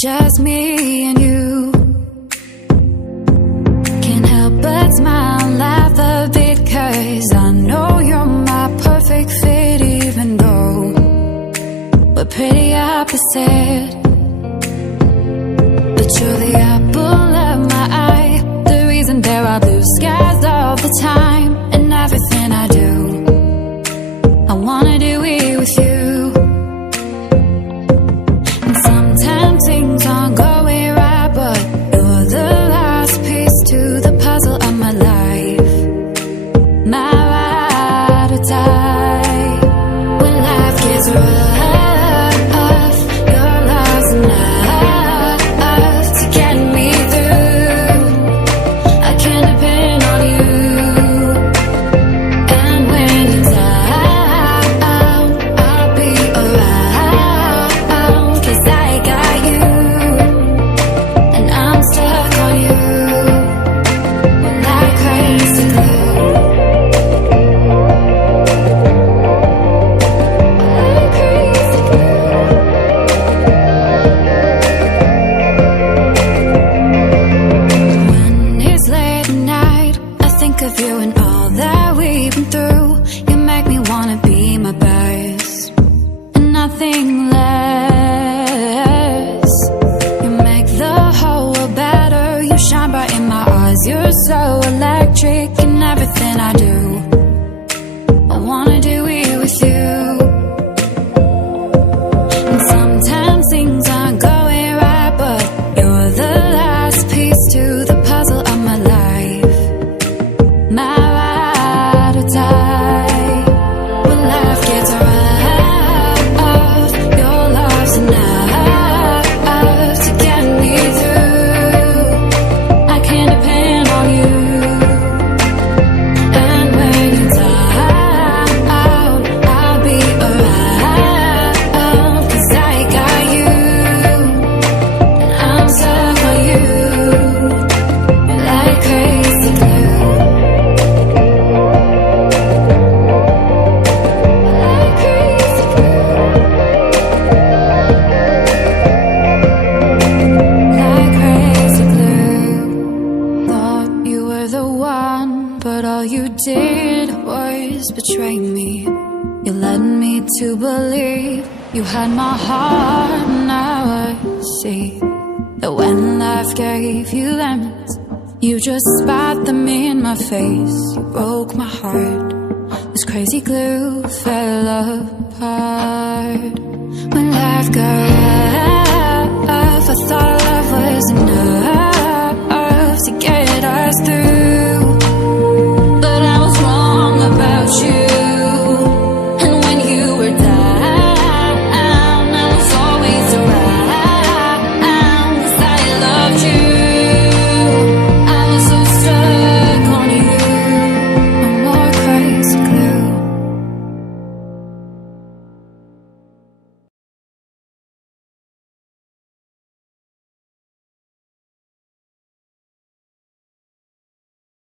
just me and you. Can't help but smile and laugh a bit, 'cause I know you're my perfect fit, even though we're pretty opposite. But you're the apple of my eye, the reason there are blue skies all the time. And everything I do, I wanna do it with you. And sometimes things aren't going right, but you're the last piece to the puzzle of my life, my ride or die. When life gets rough, your love's enough to get me through. I can depend on you. And when you're down, I'll be around, 'cause I got you, and I'm stuck on you like crazy glue. Like crazy glue. When it's late at night, I think of you and all that we've been through. You make me wanna be my best and nothing less. You make the whole world better. You shine bright in my eyes. You're so electric in everything I do. I wanna do it with you. And sometimes things aren't going right, but you're the last piece to the puzzle of my life, my ride or die. When life gets rough, your love's enough to get me through. I can depend on you. And when you're down, I'll be around, 'cause I got you, and I'm stuck on you like crazy glue. Like crazy glue. Like crazy glue. Thought you were the one, but all you did was betray me. You led me to believe you had my heart. Now I see that when life gave you lemons, you just spat them in my face. You broke my heart. This crazy glue fell apart. When life got rough, I thought love was enough.